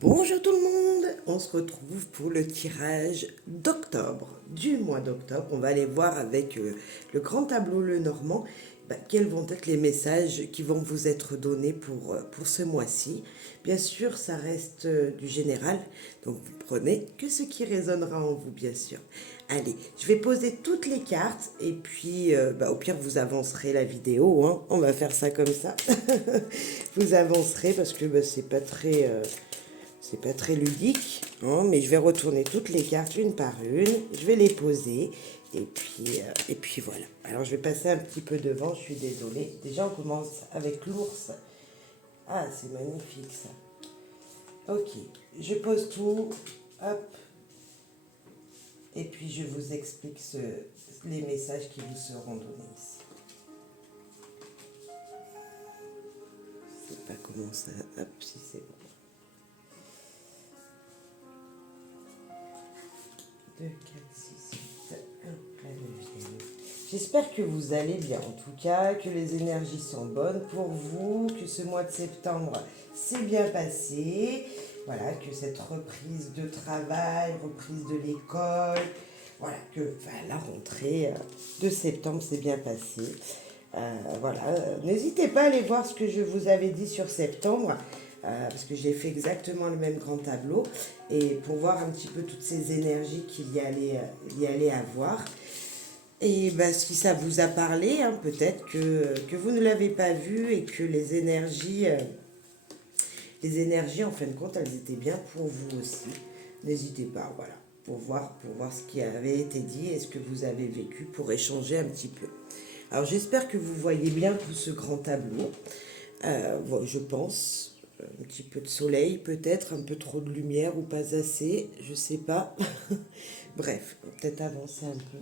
Bonjour tout le monde, on se retrouve pour le tirage d'octobre, du mois d'octobre. On va aller voir avec le grand tableau Lenormand quels vont être les messages qui vont vous être donnés pour ce mois-ci. Bien sûr, ça reste du général, donc vous prenez que ce qui résonnera en vous, bien sûr. Allez, je vais poser toutes les cartes et puis au pire vous avancerez la vidéo, hein. On va faire ça comme ça. Vous avancerez parce que c'est pas très ludique, hein, mais je vais retourner toutes les cartes une par une, je vais les poser, et puis voilà. Alors je vais passer un petit peu devant, je suis désolée. Déjà on commence avec l'ours. Ah, c'est magnifique ça. Ok, je pose tout, hop, et puis je vous explique les messages qui vous seront donnés ici. Je sais pas comment ça, hop, si c'est bon. 2, 4, 6, 7, 1, la 9e. J'espère que vous allez bien, en tout cas, que les énergies sont bonnes pour vous, que ce mois de septembre s'est bien passé, voilà, que cette reprise de travail, reprise de l'école, voilà, que la rentrée de septembre s'est bien passée. Voilà, n'hésitez pas à aller voir ce que je vous avais dit sur septembre, parce que j'ai fait exactement le même grand tableau, et pour voir un petit peu toutes ces énergies qu'il y allait avoir. Et si ça vous a parlé, hein, peut-être que vous ne l'avez pas vu et que les énergies, en fin de compte, elles étaient bien pour vous aussi. N'hésitez pas, voilà, pour voir ce qui avait été dit et ce que vous avez vécu, pour échanger un petit peu. Alors j'espère que vous voyez bien tout ce grand tableau. Je pense. Un petit peu de soleil peut-être, un peu trop de lumière ou pas assez, je sais pas. Bref, peut-être avancer un peu.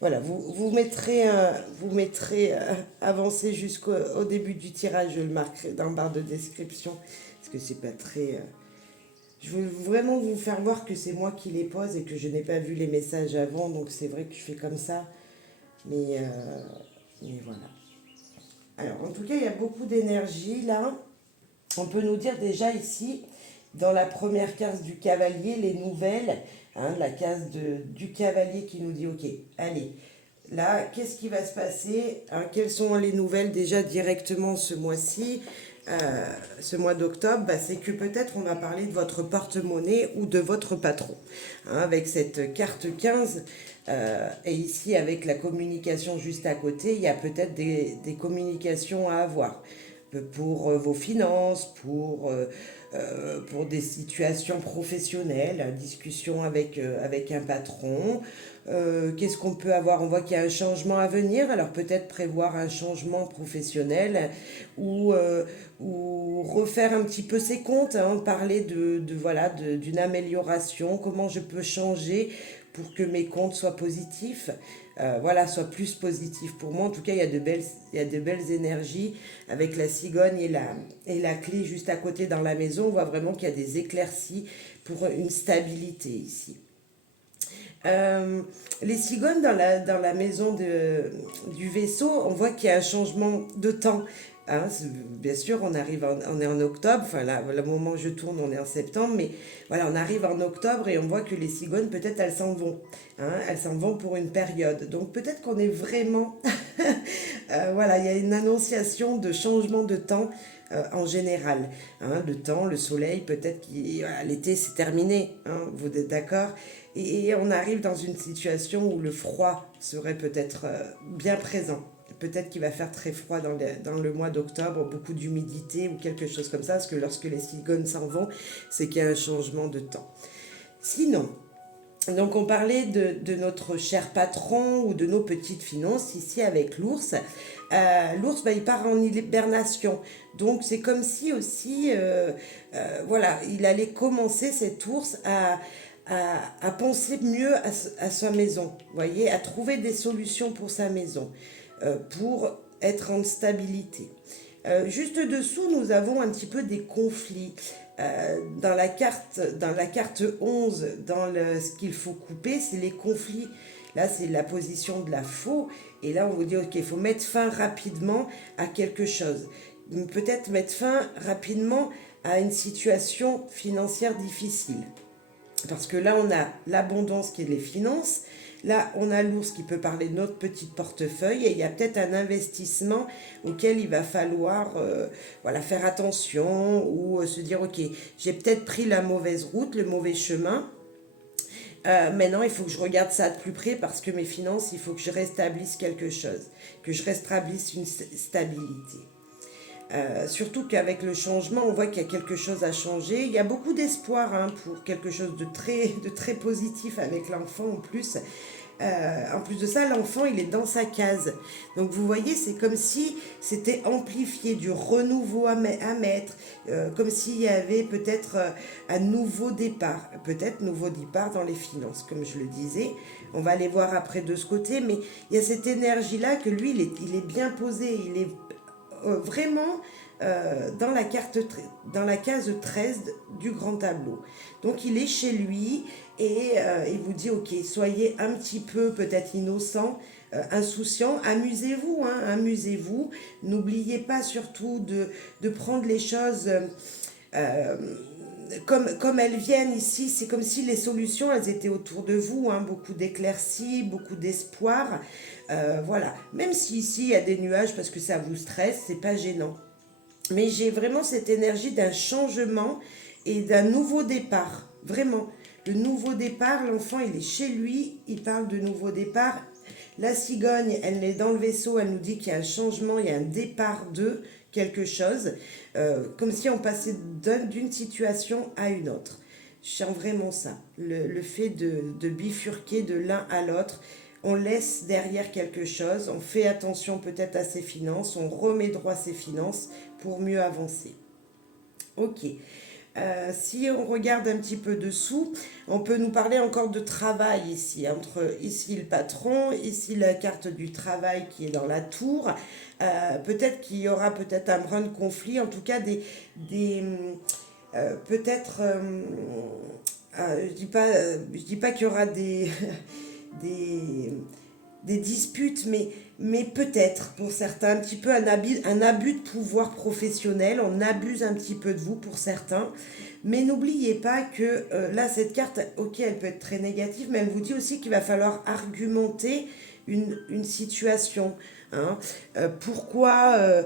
Voilà, vous mettrez avancer jusqu'au début du tirage, je le marquerai dans la barre de description, parce que c'est pas très... Je veux vraiment vous faire voir que c'est moi qui les pose et que je n'ai pas vu les messages avant, donc c'est vrai que je fais comme ça, mais voilà. Alors, en tout cas, il y a beaucoup d'énergie là. On peut nous dire déjà ici, dans la première case du cavalier, les nouvelles, hein, la case du cavalier qui nous dit, ok, allez, là, qu'est-ce qui va se passer, hein, quelles sont les nouvelles déjà directement ce mois-ci, ce mois d'octobre, c'est que peut-être on va parler de votre porte-monnaie ou de votre patron, hein, avec cette carte 15, et ici avec la communication juste à côté, il y a peut-être des communications à avoir pour vos finances, pour des situations professionnelles, discussion avec un patron. Qu'est-ce qu'on peut avoir? On voit qu'il y a un changement à venir, alors peut-être prévoir un changement professionnel ou refaire un petit peu ses comptes, hein, parler d'une amélioration, comment je peux changer pour que mes comptes soient positifs, soient plus positifs pour moi. En tout cas, il y a de belles énergies avec la cigogne et la clé juste à côté dans la maison. On voit vraiment qu'il y a des éclaircies pour une stabilité ici. Les cigognes dans la maison du vaisseau, on voit qu'il y a un changement de temps. Hein, bien sûr, on est en octobre, enfin là, le moment où je tourne, on est en septembre, mais voilà, on arrive en octobre et on voit que les cigognes, peut-être, elles s'en vont. Hein, elles s'en vont pour une période. Donc peut-être qu'on est vraiment... voilà, il y a une annonciation de changement de temps en général. Hein, le temps, le soleil, peut-être que voilà, l'été c'est terminé, hein, vous êtes d'accord? Et on arrive dans une situation où le froid serait peut-être bien présent. Peut-être qu'il va faire très froid dans le mois d'octobre, beaucoup d'humidité ou quelque chose comme ça, parce que lorsque les cigognes s'en vont, c'est qu'il y a un changement de temps. Sinon, donc on parlait de notre cher patron ou de nos petites finances ici avec l'ours. L'ours, il part en hibernation. Donc c'est comme si aussi, voilà, il allait commencer cet ours à penser mieux à sa maison, voyez, à trouver des solutions pour sa maison, pour être en stabilité. Juste dessous, nous avons un petit peu des conflits. Dans la carte 11, ce qu'il faut couper, c'est les conflits. Là, c'est la position de la faux. Et là, on vous dit, ok, il faut mettre fin rapidement à quelque chose. Peut-être mettre fin rapidement à une situation financière difficile. Parce que là, on a l'abondance qui est les finances. Là, on a l'ours qui peut parler de notre petit portefeuille et il y a peut-être un investissement auquel il va falloir voilà, faire attention ou se dire, ok, j'ai peut-être pris la mauvaise route, le mauvais chemin. Maintenant, il faut que je regarde ça de plus près parce que mes finances, il faut que je rétablisse quelque chose, que je rétablisse une stabilité. Surtout qu'avec le changement, on voit qu'il y a quelque chose à changer. Il y a beaucoup d'espoir hein, pour quelque chose de très positif avec l'enfant en plus de ça, l'enfant, il est dans sa case. Donc vous voyez, c'est comme si c'était amplifié, du renouveau à mettre, comme s'il y avait peut-être un nouveau départ. Peut-être nouveau départ dans les finances, comme je le disais. On va aller voir après de ce côté, mais il y a cette énergie-là que lui, il est bien posé, il est vraiment dans dans la case 13 du grand tableau. Donc il est chez lui et il vous dit ok, soyez un petit peu peut-être innocent, insouciant, amusez-vous, hein, amusez-vous. N'oubliez pas surtout de prendre les choses euh, comme elles viennent ici. C'est comme si les solutions, elles étaient autour de vous, hein, beaucoup d'éclaircies, beaucoup d'espoir. Voilà, même si ici il y a des nuages parce que ça vous stresse, c'est pas gênant. Mais j'ai vraiment cette énergie d'un changement et d'un nouveau départ. Vraiment. Le nouveau départ, l'enfant, il est chez lui, il parle de nouveau départ. La cigogne, elle est dans le vaisseau, elle nous dit qu'il y a un changement, il y a un départ de quelque chose. Comme si on passait d'une situation à une autre. Je sens vraiment ça. Le fait de bifurquer de l'un à l'autre. On laisse derrière quelque chose, on fait attention peut-être à ses finances, on remet droit ses finances pour mieux avancer. Ok. Si on regarde un petit peu dessous, on peut nous parler encore de travail ici, entre ici le patron, ici la carte du travail qui est dans la tour. Peut-être qu'il y aura peut-être un brin de conflit, en tout cas peut-être, je dis pas qu'il y aura des, des disputes, mais peut-être pour certains, un petit peu un abus de pouvoir professionnel, on abuse un petit peu de vous pour certains, mais n'oubliez pas que là, cette carte, ok, elle peut être très négative, mais elle vous dit aussi qu'il va falloir argumenter une situation. Hein. Pourquoi,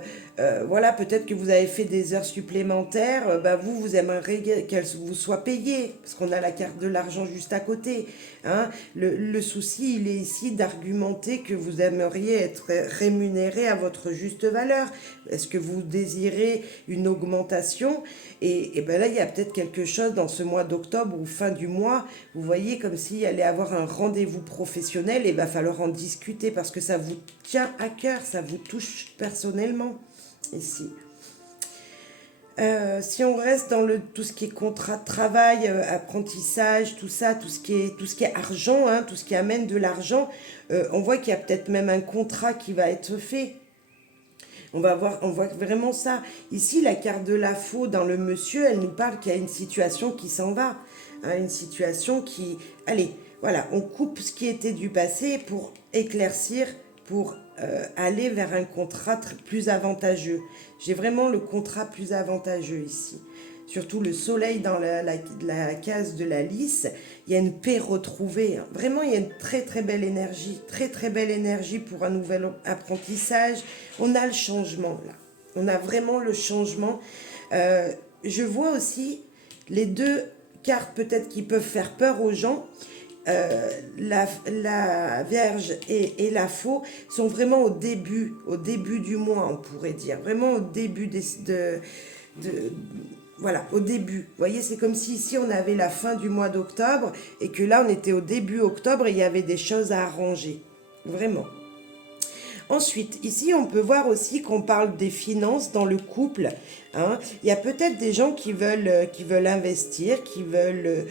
voilà, peut-être que vous avez fait des heures supplémentaires, bah vous aimeriez qu'elles vous soient payées, parce qu'on a la carte de l'argent juste à côté. Hein. Le souci, il est ici d'argumenter que vous aimeriez être rémunéré à votre juste valeur. Est-ce que vous désirez une augmentation? Et ben là, il y a peut-être quelque chose dans ce mois d'octobre ou fin du mois, vous voyez, comme s'il allait avoir un rendez-vous professionnel et il va falloir en discuter parce que ça vous tient à cœur, ça vous touche personnellement ici. Si on reste dans tout ce qui est contrat de travail, apprentissage, tout ça, tout ce qui est argent, hein, tout ce qui amène de l'argent, on voit qu'il y a peut-être même un contrat qui va être fait. On voit vraiment ça. Ici, la carte de la faux dans le monsieur, elle nous parle qu'il y a une situation qui s'en va. Hein, une situation qui... Allez, voilà, on coupe ce qui était du passé pour éclaircir, pour aller vers un contrat plus avantageux. J'ai vraiment le contrat plus avantageux ici. Surtout le soleil dans la case de la lice, il y a une paix retrouvée. Vraiment, il y a une très très belle énergie pour un nouvel apprentissage. On a le changement là. On a vraiment le changement. Je vois aussi les deux cartes peut-être qui peuvent faire peur aux gens. La Vierge et la Faux sont vraiment au début du mois, on pourrait dire. Vraiment au début voilà, au début. Vous voyez, c'est comme si ici on avait la fin du mois d'octobre et que là on était au début octobre et il y avait des choses à arranger. Vraiment. Ensuite, ici, on peut voir aussi qu'on parle des finances dans le couple. Hein. Il y a peut-être des gens qui veulent investir, qui veulent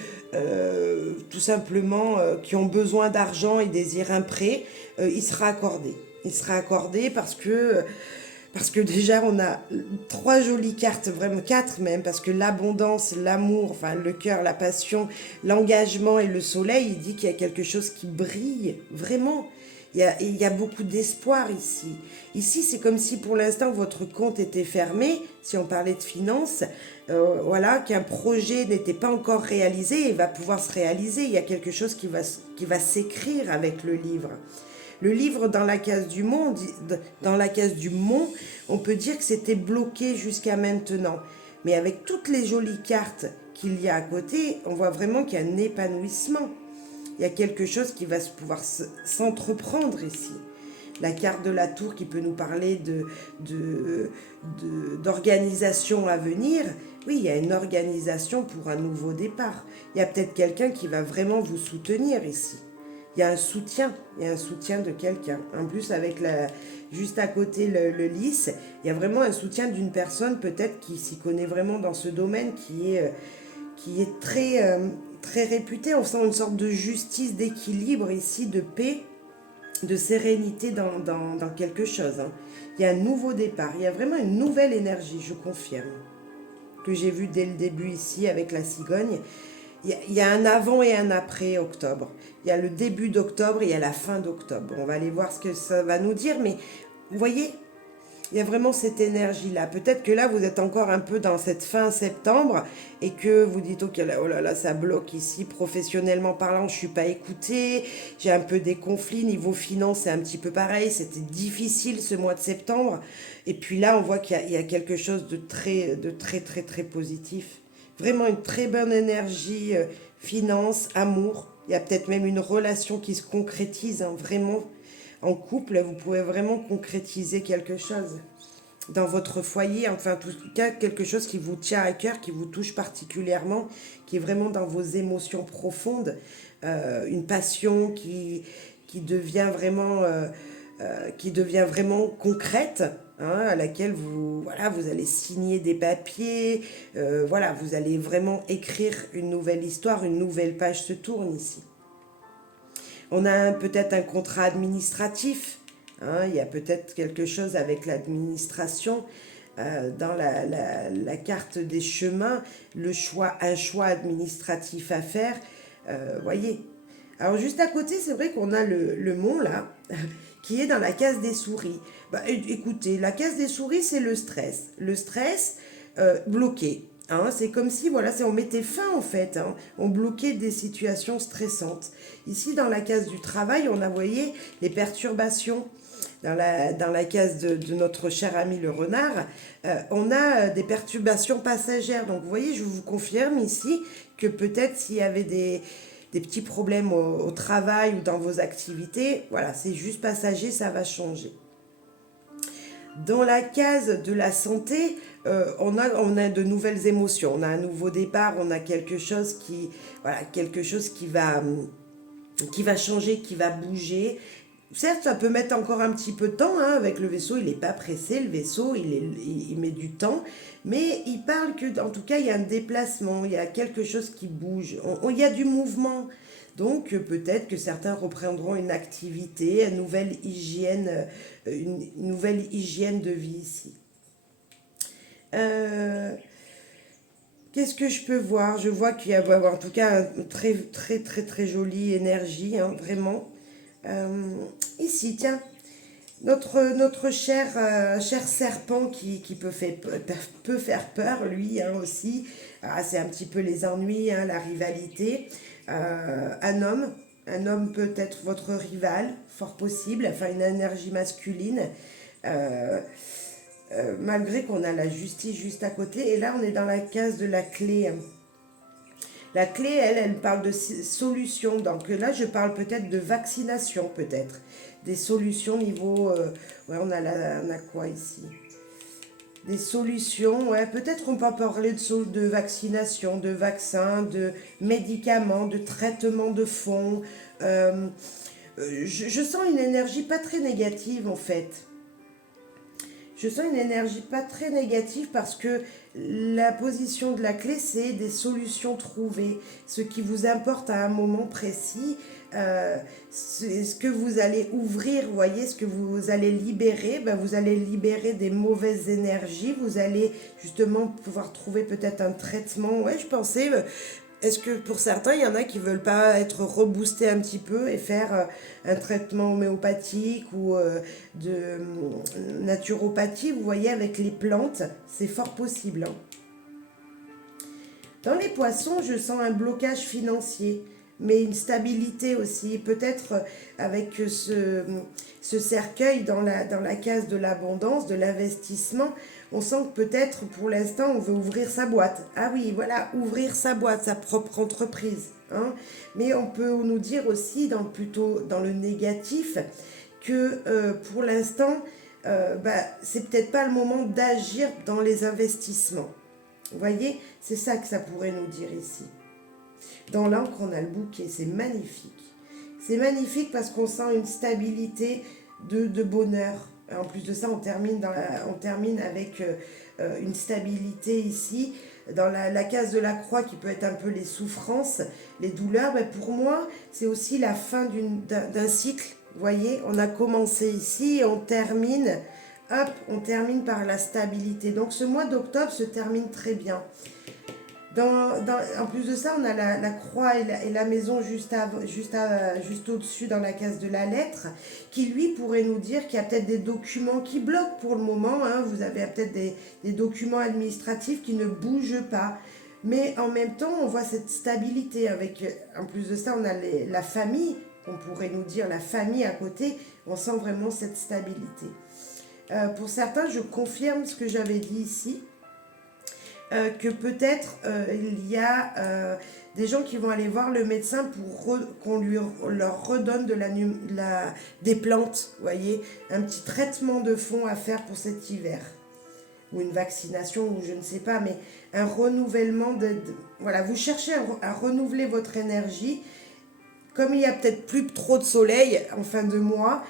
tout simplement, qui ont besoin d'argent et désirent un prêt. Il sera accordé. Il sera accordé parce que déjà, on a trois jolies cartes, vraiment quatre même, parce que l'abondance, l'amour, enfin le cœur, la passion, l'engagement et le soleil, il dit qu'il y a quelque chose qui brille, vraiment. Il y a beaucoup d'espoir ici. Ici, c'est comme si pour l'instant votre compte était fermé, si on parlait de finances, voilà, qu'un projet n'était pas encore réalisé et va pouvoir se réaliser. Il y a quelque chose qui va s'écrire avec le livre. Le livre dans la case du monde, dans la case du mont, on peut dire que c'était bloqué jusqu'à maintenant. Mais avec toutes les jolies cartes qu'il y a à côté, on voit vraiment qu'il y a un épanouissement. Il y a quelque chose qui va pouvoir s'entreprendre ici. La carte de la tour qui peut nous parler d'organisation à venir. Oui, il y a une organisation pour un nouveau départ. Il y a peut-être quelqu'un qui va vraiment vous soutenir ici. Il y a un soutien de quelqu'un. En plus, avec juste à côté le lys, il y a vraiment un soutien d'une personne peut-être qui s'y connaît vraiment dans ce domaine, qui est très réputée. On sent une sorte de justice, d'équilibre ici, de paix, de sérénité dans quelque chose. Hein. Il y a un nouveau départ, il y a vraiment une nouvelle énergie, je confirme, que j'ai vu dès le début ici avec la cigogne. Il y a un avant et un après octobre. Il y a le début d'octobre et il y a la fin d'octobre. On va aller voir ce que ça va nous dire, mais vous voyez, il y a vraiment cette énergie-là. Peut-être que là, vous êtes encore un peu dans cette fin septembre et que vous dites, ok, là, oh là là, ça bloque ici, professionnellement parlant, je ne suis pas écoutée, j'ai un peu des conflits, niveau finance, c'est un petit peu pareil, c'était difficile ce mois de septembre. Et puis là, on voit qu'il y a quelque chose de très positif. Vraiment une très bonne énergie, finance, amour. Il y a peut-être même une relation qui se concrétise, hein, vraiment. En couple, vous pouvez vraiment concrétiser quelque chose dans votre foyer, enfin en tout cas quelque chose qui vous tient à cœur, qui vous touche particulièrement, qui est vraiment dans vos émotions profondes, une passion qui devient vraiment concrète, hein, à laquelle vous allez signer des papiers, voilà, vous allez vraiment écrire une nouvelle histoire, une nouvelle page se tourne ici. On a peut-être un contrat administratif, hein, il y a peut-être quelque chose avec l'administration, dans la carte des chemins, un choix administratif à faire, voyez. Alors juste à côté, c'est vrai qu'on a le mont là, qui est dans la case des souris. Bah, écoutez, la case des souris, c'est le stress. Le stress bloqué. Hein, c'est comme si voilà, on mettait fin en fait, hein, on bloquait des situations stressantes. Ici, dans la case du travail, on a voyé les perturbations. Dans la case de notre cher ami le renard, on a des perturbations passagères. Donc vous voyez, je vous confirme ici que peut-être s'il y avait des petits problèmes au travail ou dans vos activités, voilà, c'est juste passager, ça va changer. Dans la case de la santé, on a de nouvelles émotions, on a un nouveau départ, on a quelque chose qui va changer, qui va bouger. Certes, ça peut mettre encore un petit peu de temps, hein, avec le vaisseau, il n'est pas pressé, le vaisseau, il met du temps, mais il parle que, en tout cas, il y a un déplacement, il y a quelque chose qui bouge, il y a du mouvement. Donc peut-être que certains reprendront une activité, une nouvelle hygiène de vie ici. Euh, Qu'est-ce que je peux voir? Je vois qu'il y a en tout cas une très jolie énergie, hein, vraiment. Euh, Ici, tiens, notre cher serpent qui peut faire peur, lui, hein, aussi. Ah, c'est un petit peu les ennuis, hein, la rivalité. Un homme peut être votre rival, fort possible, enfin une énergie masculine. Euh, Malgré qu'on a la justice juste à côté. Et là, on est dans la case de la clé. La clé, elle parle de solutions. Donc là, je parle peut-être de vaccination, peut-être. Des solutions niveau... ouais, on a quoi ici? Des solutions, ouais, peut-être on peut parler de vaccination, de vaccins, de médicaments, de traitements de fond. Je sens une énergie pas très négative, en fait. Je sens une énergie pas très négative parce que la position de la clé, c'est des solutions trouvées. Ce qui vous importe à un moment précis, ce que vous allez ouvrir, vous voyez, ce que vous allez libérer, ben vous allez libérer des mauvaises énergies. Vous allez justement pouvoir trouver peut-être un traitement. Ouais, je pensais... est-ce que pour certains, il y en a qui ne veulent pas être reboostés un petit peu et faire un traitement homéopathique ou de naturopathie, vous voyez, avec les plantes, c'est fort possible. Hein. Dans les poissons, je sens un blocage financier, mais une stabilité aussi. Peut-être avec ce cercueil dans la case de l'abondance, de l'investissement, on sent que peut-être pour l'instant on veut ouvrir sa boîte. Ah oui, voilà, ouvrir sa boîte, sa propre entreprise. Hein. Mais on peut nous dire aussi, plutôt dans le négatif, que pour l'instant, c'est peut-être pas le moment d'agir dans les investissements. Vous voyez, c'est ça que ça pourrait nous dire ici. Dans l'encre, on a le bouquet, c'est magnifique. C'est magnifique parce qu'on sent une stabilité de bonheur. En plus de ça, on termine avec une stabilité ici. Dans la case de la croix qui peut être un peu les souffrances, les douleurs, mais pour moi, c'est aussi la fin d'un cycle. Vous voyez, on a commencé ici et on termine par la stabilité. Donc ce mois d'octobre se termine très bien. En plus de ça, on a la croix et la maison juste au-dessus dans la case de la lettre, qui lui pourrait nous dire qu'il y a peut-être des documents qui bloquent pour le moment. Hein. Vous avez peut-être des documents administratifs qui ne bougent pas. Mais en même temps, on voit cette stabilité. En plus de ça, on a la famille, on pourrait nous dire la famille à côté. On sent vraiment cette stabilité. Pour certains, je confirme ce que j'avais dit ici. Que peut-être il y a des gens qui vont aller voir le médecin pour qu'on leur redonne des plantes, voyez, un petit traitement de fond à faire pour cet hiver, ou une vaccination, ou je ne sais pas, mais un renouvellement voilà, vous cherchez à renouveler votre énergie, comme il y a peut-être plus trop de soleil en fin de mois,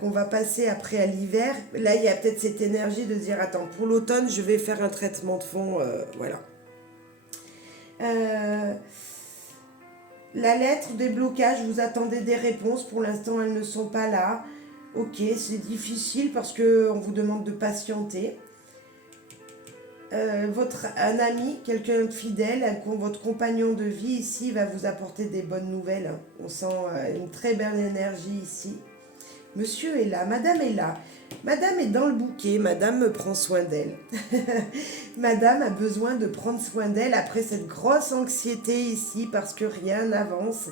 qu'on va passer après à l'hiver, là il y a peut-être cette énergie de dire attends, pour l'automne je vais faire un traitement de fond, voilà. La lettre des blocages, vous attendez des réponses, pour l'instant elles ne sont pas là. Ok, c'est difficile parce qu'on vous demande de patienter. Un ami, quelqu'un de fidèle, votre compagnon de vie ici va vous apporter des bonnes nouvelles. On sent une très belle énergie ici. Monsieur est là, madame est là. Madame est dans le bouquet, madame me prend soin d'elle. Madame a besoin de prendre soin d'elle après cette grosse anxiété ici parce que rien n'avance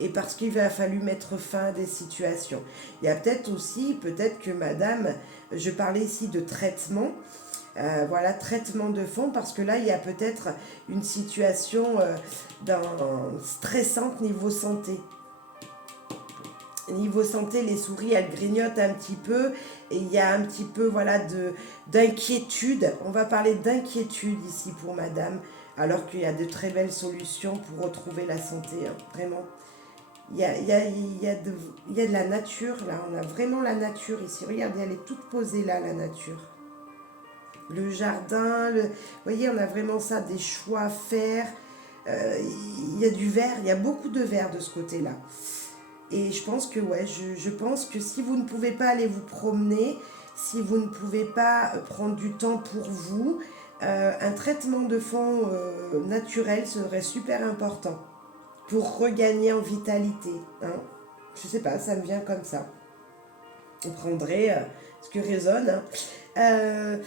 et parce qu'il va fallu mettre fin à des situations. Il y a peut-être que madame, je parlais ici de traitement, voilà, traitement de fond, parce que là, il y a peut-être une situation stressante niveau santé. Niveau santé, les souris, elles grignotent un petit peu et il y a un petit peu voilà, d'inquiétude. On va parler d'inquiétude ici pour madame, alors qu'il y a de très belles solutions pour retrouver la santé, hein, vraiment. Il y a de la nature, là, on a vraiment la nature ici. Regardez, elle est toute posée là, la nature. Le jardin, vous voyez, on a vraiment ça, des choix à faire. Il y a du vert, il y a beaucoup de vert de ce côté-là. Et je pense que si vous ne pouvez pas aller vous promener, si vous ne pouvez pas prendre du temps pour vous, un traitement de fond naturel serait super important pour regagner en vitalité. Hein. Je ne sais pas, ça me vient comme ça. On prendrait ce que résonne. Hein.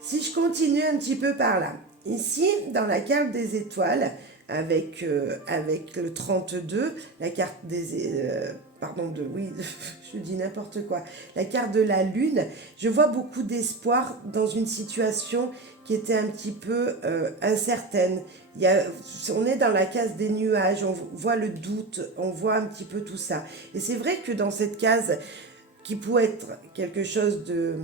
Si je continue un petit peu par là, ici, dans la carte des étoiles, avec le 32, la carte je dis n'importe quoi, la carte de la lune, je vois beaucoup d'espoir dans une situation qui était un petit peu incertaine. On est dans la case des nuages, on voit le doute, on voit un petit peu tout ça. Et c'est vrai que dans cette case, qui pourrait être quelque chose de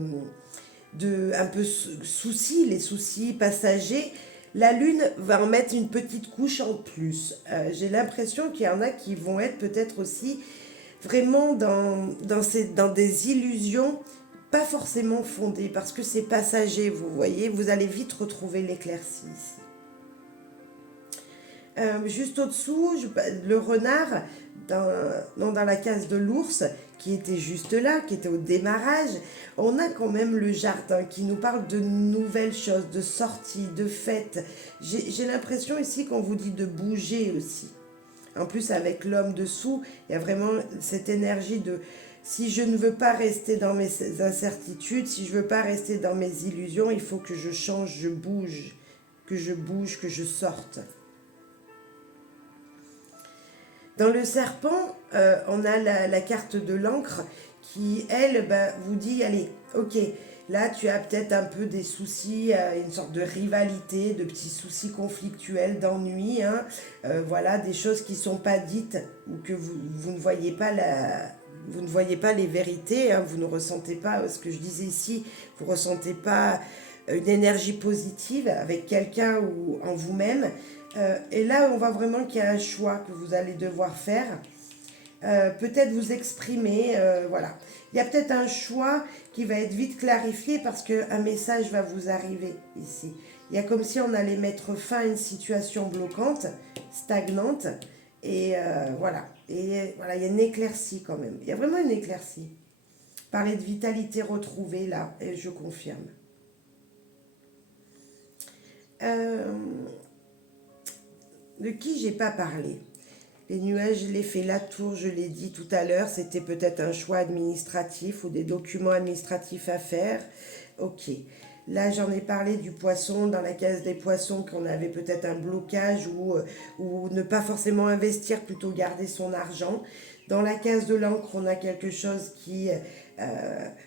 un peu souci, les soucis passagers, la lune va en mettre une petite couche en plus. J'ai l'impression qu'il y en a qui vont être peut-être aussi vraiment dans des illusions pas forcément fondées, parce que c'est passager, vous voyez, vous allez vite retrouver l'éclaircie ici. Juste au-dessous, le renard, dans la case de l'ours, qui était juste là, qui était au démarrage, on a quand même le jardin qui nous parle de nouvelles choses, de sorties, de fêtes. J'ai l'impression ici qu'on vous dit de bouger aussi. En plus, avec l'homme dessous, il y a vraiment cette énergie de si je ne veux pas rester dans mes incertitudes, si je ne veux pas rester dans mes illusions, il faut que je change, que je bouge, que je sorte. Dans le serpent, on a la carte de l'encre qui, elle, vous dit, allez, ok, là tu as peut-être un peu des soucis, une sorte de rivalité, de petits soucis conflictuels, d'ennui, hein, voilà, des choses qui ne sont pas dites ou que vous ne voyez pas vous ne voyez pas les vérités, hein, vous ne ressentez pas, ce que je disais ici, vous ne ressentez pas une énergie positive avec quelqu'un ou en vous-même. Et là, on voit vraiment qu'il y a un choix que vous allez devoir faire. Peut-être vous exprimer, voilà. Il y a peut-être un choix qui va être vite clarifié parce qu'un message va vous arriver ici. Il y a comme si on allait mettre fin à une situation bloquante, stagnante, et voilà. Et voilà, il y a une éclaircie quand même. Il y a vraiment une éclaircie. Parler de vitalité retrouvée là, et je confirme. Euh, de qui j'ai pas parlé? Les nuages, je l'ai fait la tour, je l'ai dit tout à l'heure, c'était peut-être un choix administratif ou des documents administratifs à faire. Ok. Là, j'en ai parlé du poisson, dans la case des poissons, qu'on avait peut-être un blocage ou ne pas forcément investir, plutôt garder son argent. Dans la case de l'encre, on a quelque chose qui,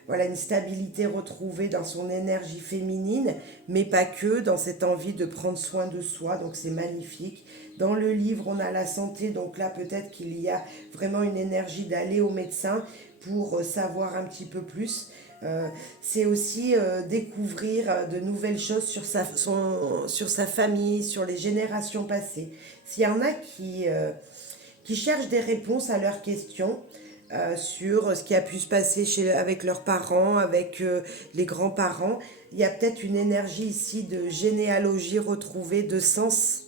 voilà, une stabilité retrouvée dans son énergie féminine, mais pas que, dans cette envie de prendre soin de soi, donc c'est magnifique. Dans le livre, on a la santé, donc là peut-être qu'il y a vraiment une énergie d'aller au médecin pour savoir un petit peu plus. C'est aussi découvrir de nouvelles choses sur sur sa famille, sur les générations passées. S'il y en a qui cherchent des réponses à leurs questions, sur ce qui a pu se passer avec leurs parents, avec les grands-parents, il y a peut-être une énergie ici de généalogie retrouvée, de sens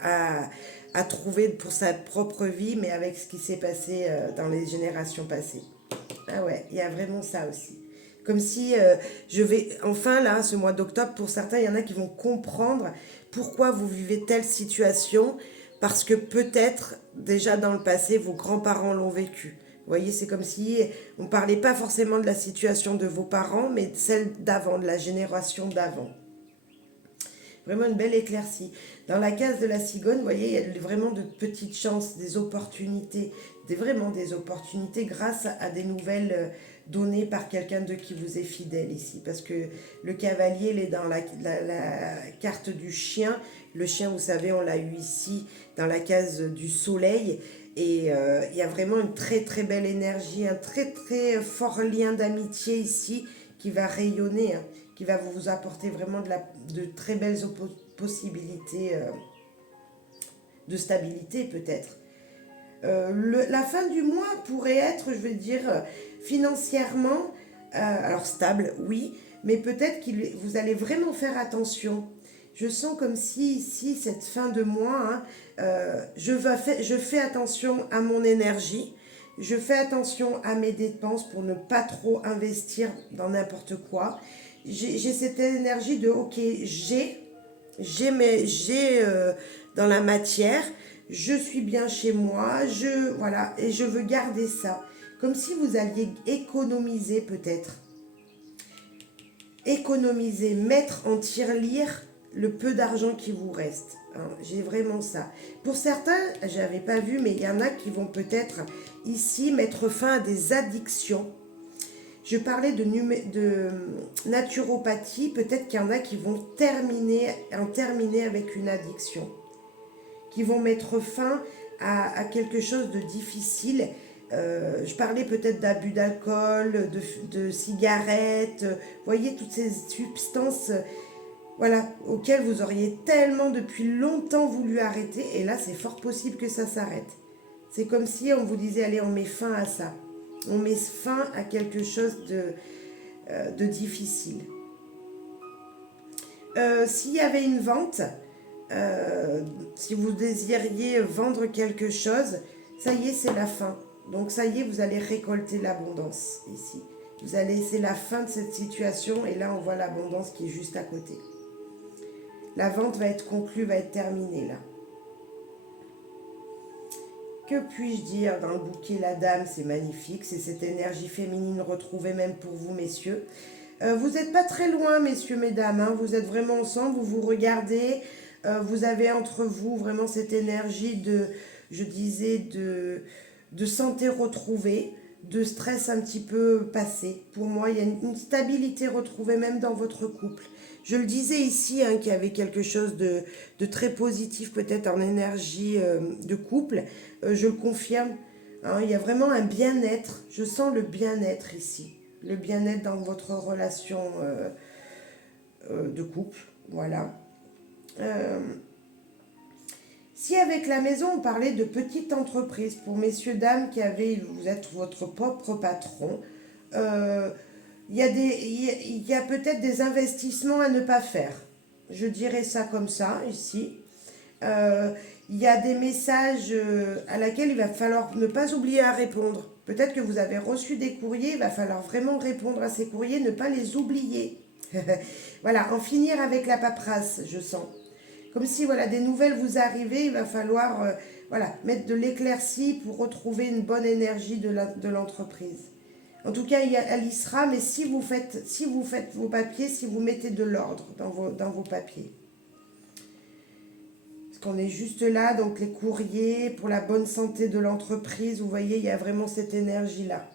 à, à trouver pour sa propre vie, mais avec ce qui s'est passé dans les générations passées. Ah ouais, il y a vraiment ça aussi. Comme si je vais, enfin là, ce mois d'octobre, pour certains, il y en a qui vont comprendre pourquoi vous vivez telle situation, parce que peut-être déjà dans le passé, vos grands-parents l'ont vécu. Vous voyez, c'est comme si on ne parlait pas forcément de la situation de vos parents, mais de celle d'avant, de la génération d'avant. Vraiment une belle éclaircie. Dans la case de la cigogne, vous voyez, il y a vraiment de petites chances, des opportunités, vraiment des opportunités grâce à des nouvelles données par quelqu'un de qui vous est fidèle ici. Parce que le cavalier, il est dans la carte du chien. Le chien, vous savez, on l'a eu ici dans la case du soleil. Et il y a vraiment une très très belle énergie, un très très fort lien d'amitié ici qui va rayonner, hein, qui va vous apporter vraiment de très belles possibilités de stabilité peut-être. La fin du mois pourrait être, je veux dire, financièrement, alors stable, oui, mais peut-être que vous allez vraiment faire attention. Je sens comme si ici, cette fin de mois, hein, je fais attention à mon énergie, je fais attention à mes dépenses pour ne pas trop investir dans n'importe quoi. J'ai cette énergie de, ok, j'ai dans la matière, je suis bien chez moi, voilà, et je veux garder ça. Comme si vous alliez économiser peut-être. Économiser, mettre en tirelire le peu d'argent qui vous reste. Hein, j'ai vraiment ça. Pour certains, je n'avais pas vu, mais il y en a qui vont peut-être ici mettre fin à des addictions. Je parlais de naturopathie, peut-être qu'il y en a qui vont en terminer avec une addiction, qui vont mettre fin à quelque chose de difficile. Je parlais peut-être d'abus d'alcool, de cigarettes, voyez toutes ces substances voilà, auxquelles vous auriez tellement depuis longtemps voulu arrêter, et là c'est fort possible que ça s'arrête. C'est comme si on vous disait, allez, on met fin à ça. On met fin à quelque chose de difficile. S'il y avait une vente, si vous désiriez vendre quelque chose, ça y est, c'est la fin. Donc ça y est, vous allez récolter l'abondance ici. C'est la fin de cette situation et là on voit l'abondance qui est juste à côté. La vente va être conclue, va être terminée là. Que puis-je dire dans le bouquet La Dame, c'est magnifique, c'est cette énergie féminine retrouvée même pour vous, messieurs. Vous n'êtes pas très loin, messieurs, mesdames, hein, vous êtes vraiment ensemble, vous vous regardez, vous avez entre vous vraiment cette énergie je disais de santé retrouvée, de stress un petit peu passé. Pour moi, il y a une stabilité retrouvée même dans votre couple. Je le disais ici, hein, qu'il y avait quelque chose de très positif peut-être en énergie de couple. Je le confirme. Hein, il y a vraiment un bien-être. Je sens le bien-être ici. Le bien-être dans votre relation de couple. Voilà. Euh, Si avec la maison, on parlait de petite entreprise, pour messieurs, dames vous êtes votre propre patron, euh, il y a peut-être des investissements à ne pas faire. Je dirais ça comme ça, ici. Euh, il y a des messages à laquelle il va falloir ne pas oublier à répondre. Peut-être que vous avez reçu des courriers, il va falloir vraiment répondre à ces courriers, ne pas les oublier. Voilà, en finir avec la paperasse, je sens. Comme si voilà, des nouvelles vous arrivaient, il va falloir voilà, mettre de l'éclaircie pour retrouver une bonne énergie de l'entreprise. En tout cas, elle y sera, mais si vous faites vos papiers, si vous mettez de l'ordre dans vos papiers. Parce qu'on est juste là, donc les courriers, pour la bonne santé de l'entreprise, vous voyez, il y a vraiment cette énergie-là.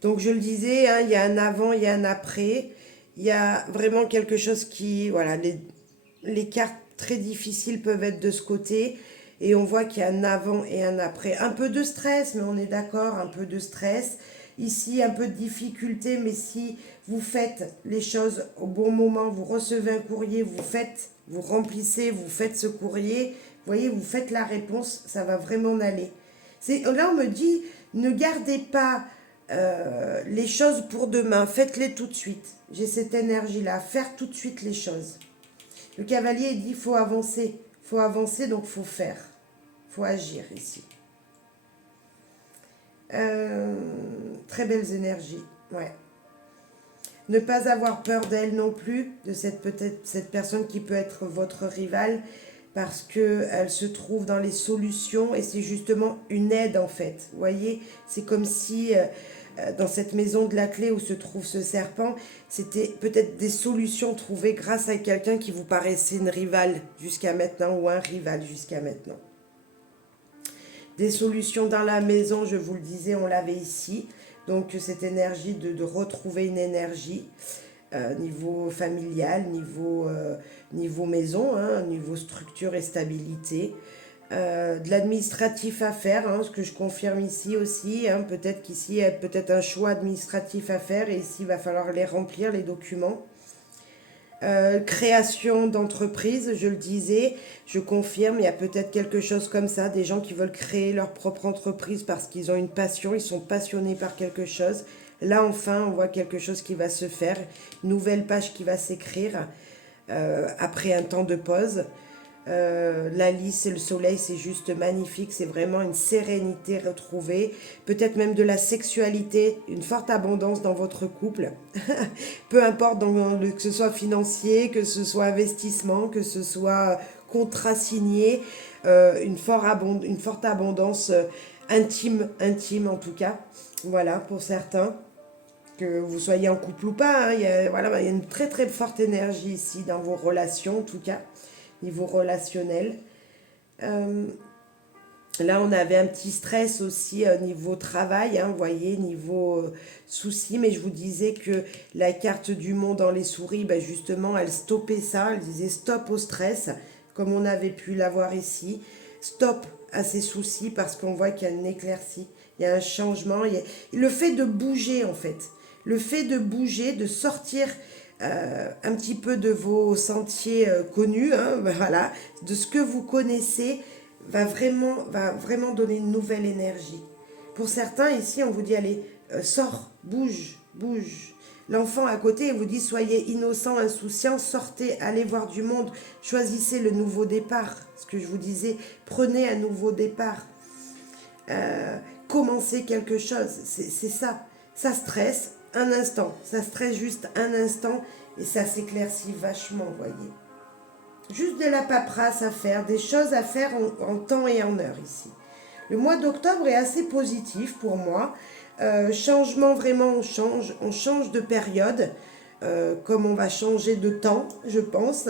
Donc je le disais, hein, il y a un avant, il y a un après. Il y a vraiment quelque chose qui... Voilà, les cartes très difficiles peuvent être de ce côté. Et on voit qu'il y a un avant et un après. Un peu de stress, mais on est d'accord, un peu de stress. Ici, un peu de difficulté, mais si vous faites les choses au bon moment, vous recevez un courrier, vous remplissez, vous faites ce courrier, vous voyez, vous faites la réponse, ça va vraiment aller. Là, on me dit, ne gardez pas les choses pour demain, faites-les tout de suite. J'ai cette énergie-là, faire tout de suite les choses. Le cavalier il dit, faut avancer, donc faut faire, faut agir ici. Très belles énergies, ouais. Ne pas avoir peur d'elle non plus, de cette personne qui peut être votre rivale, parce qu'elle se trouve dans les solutions et c'est justement une aide en fait. Vous voyez, c'est comme si dans cette maison de la clé où se trouve ce serpent, c'était peut-être des solutions trouvées grâce à quelqu'un qui vous paraissait une rivale jusqu'à maintenant ou un rival jusqu'à maintenant. Des solutions dans la maison, je vous le disais, on l'avait ici. Donc cette énergie de retrouver une énergie niveau familial, niveau maison, hein, niveau structure et stabilité. De l'administratif à faire, hein, ce que je confirme ici aussi. Hein, peut-être qu'ici, il y a peut-être un choix administratif à faire et ici, il va falloir les remplir, les documents. Création d'entreprise, je le disais, je confirme, il y a peut-être quelque chose comme ça, des gens qui veulent créer leur propre entreprise parce qu'ils ont une passion, ils sont passionnés par quelque chose. Là enfin, on voit quelque chose qui va se faire, une nouvelle page qui va s'écrire après un temps de pause. La lys et le soleil, c'est juste magnifique, c'est vraiment une sérénité retrouvée, peut-être même de la sexualité, une forte abondance dans votre couple, peu importe que ce soit financier, que ce soit investissement, que ce soit contrat signé, une forte abondance intime en tout cas, voilà pour certains. Que vous soyez en couple ou pas, hein, voilà, il y a une très très forte énergie ici dans vos relations en tout cas niveau relationnel. Euh, Là, on avait un petit stress aussi niveau travail, hein, vous voyez, niveau soucis, mais je vous disais que la carte du monde dans les souris, ben justement, elle stoppait ça, elle disait stop au stress, comme on avait pu l'avoir ici, stop à ces soucis parce qu'on voit qu'il y a une éclaircie, il y a un changement, le fait de bouger en fait, le fait de bouger, de sortir un petit peu de vos sentiers connus, hein, voilà, de ce que vous connaissez, va vraiment donner une nouvelle énergie. Pour certains, ici, on vous dit, allez, sors, bouge, bouge. L'enfant à côté vous dit, soyez innocent, insouciant, sortez, allez voir du monde, choisissez le nouveau départ. Ce que je vous disais, prenez un nouveau départ. Commencez quelque chose, c'est ça. Ça stresse un instant, ça stresse juste un instant et ça s'éclaircit vachement, vous voyez. Juste de la paperasse à faire, des choses à faire en temps et en heure ici. Le mois d'octobre est assez positif pour moi. Changement, vraiment, on change de période, comme on va changer de temps, je pense.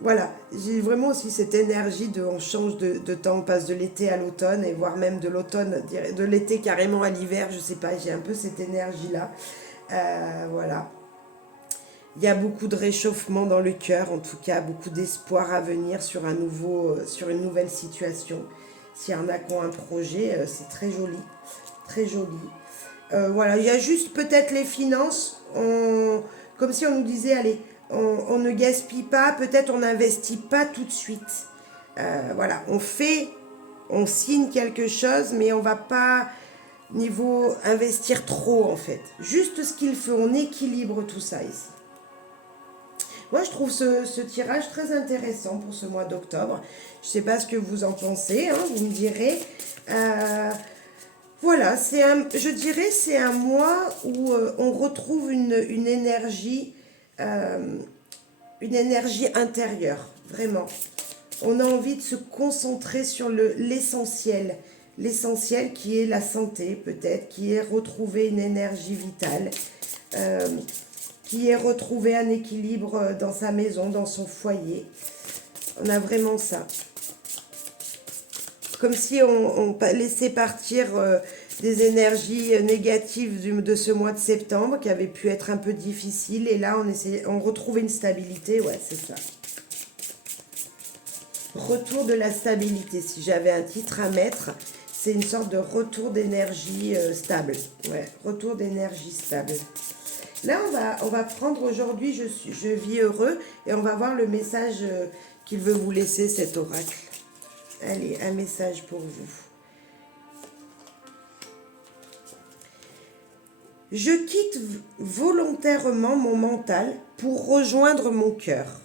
Voilà, j'ai vraiment aussi cette énergie de on change de temps, on passe de l'été à l'automne et voire même de l'automne, de l'été carrément à l'hiver, je sais pas, j'ai un peu cette énergie-là. Voilà. Il y a beaucoup de réchauffement dans le cœur, en tout cas, beaucoup d'espoir à venir sur sur une nouvelle situation. S'il y en a qui ont un projet, c'est très joli, très joli. Voilà, il y a juste peut-être les finances, comme si on nous disait, allez, on ne gaspille pas, peut-être on n'investit pas tout de suite. Voilà, on signe quelque chose, mais on va pas niveau investir trop en fait. Juste ce qu'il faut, on équilibre tout ça ici. Moi, je trouve ce tirage très intéressant pour ce mois d'octobre. Je ne sais pas ce que vous en pensez, hein, vous me direz. Euh, voilà, je dirais c'est un mois où on retrouve euh, une énergie intérieure, vraiment. On a envie de se concentrer sur l'essentiel. L'essentiel qui est la santé, peut-être, qui est retrouver une énergie vitale. Euh, qui est retrouver un équilibre dans sa maison, dans son foyer. On a vraiment ça. Comme si on laissait partir des énergies négatives de ce mois de septembre qui avait pu être un peu difficile. Et là, on retrouve une stabilité. Ouais, c'est ça. Retour de la stabilité. Si j'avais un titre à mettre, c'est une sorte de retour d'énergie stable. Ouais, retour d'énergie stable. Là, on va prendre aujourd'hui je vis heureux et on va voir le message qu'il veut vous laisser, cet oracle. Allez, un message pour vous. Je quitte volontairement mon mental pour rejoindre mon cœur.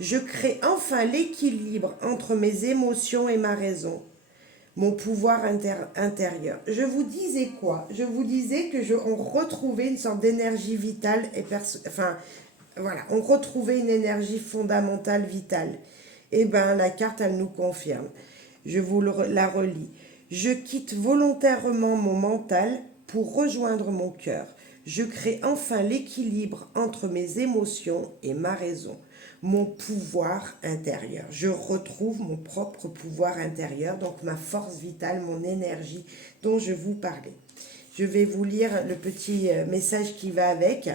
Je crée enfin l'équilibre entre mes émotions et ma raison, mon pouvoir intérieur. Je vous disais quoi? Je vous disais que on retrouvait une sorte d'énergie vitale et enfin voilà, on retrouvait une énergie fondamentale vitale. Eh bien, la carte, elle nous confirme. Je vous la relis. Je quitte volontairement mon mental pour rejoindre mon cœur. Je crée enfin l'équilibre entre mes émotions et ma raison, mon pouvoir intérieur. Je retrouve mon propre pouvoir intérieur, donc ma force vitale, mon énergie dont je vous parlais. Je vais vous lire le petit message qui va avec.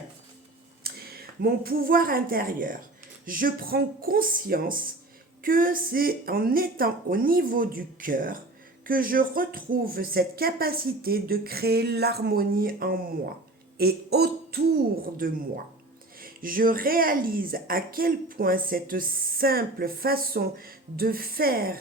Mon pouvoir intérieur. Je prends conscience que c'est en étant au niveau du cœur que je retrouve cette capacité de créer l'harmonie en moi et autour de moi. Je réalise à quel point cette simple façon de faire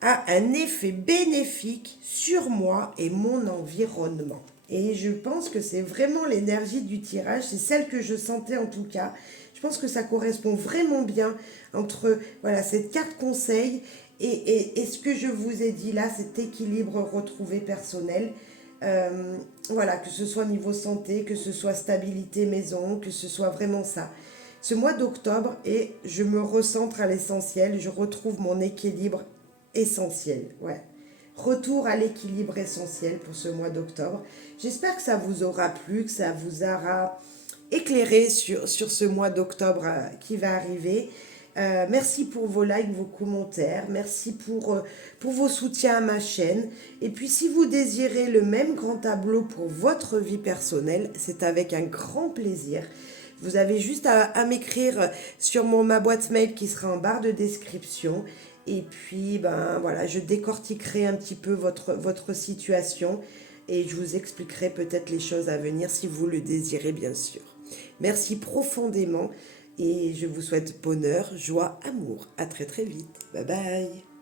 a un effet bénéfique sur moi et mon environnement. Et je pense que c'est vraiment l'énergie du tirage, c'est celle que je sentais en tout cas. Je pense que ça correspond vraiment bien entre voilà, cette carte conseil et ce que je vous ai dit là, cet équilibre retrouvé personnel. Voilà, que ce soit niveau santé, que ce soit stabilité maison, que ce soit vraiment ça. Ce mois d'octobre, et je me recentre à l'essentiel, je retrouve mon équilibre essentiel. Ouais. Retour à l'équilibre essentiel pour ce mois d'octobre. J'espère que ça vous aura plu, que ça vous aura éclairé sur ce mois d'octobre qui va arriver. Merci pour vos likes, vos commentaires. Merci pour vos soutiens à ma chaîne. Et puis si vous désirez le même grand tableau pour votre vie personnelle, c'est avec un grand plaisir. Vous avez juste à m'écrire sur ma boîte mail qui sera en barre de description. Et puis, ben voilà, je décortiquerai un petit peu votre situation et je vous expliquerai peut-être les choses à venir si vous le désirez, bien sûr. Merci profondément et je vous souhaite bonheur, joie, amour. À très très vite. Bye bye.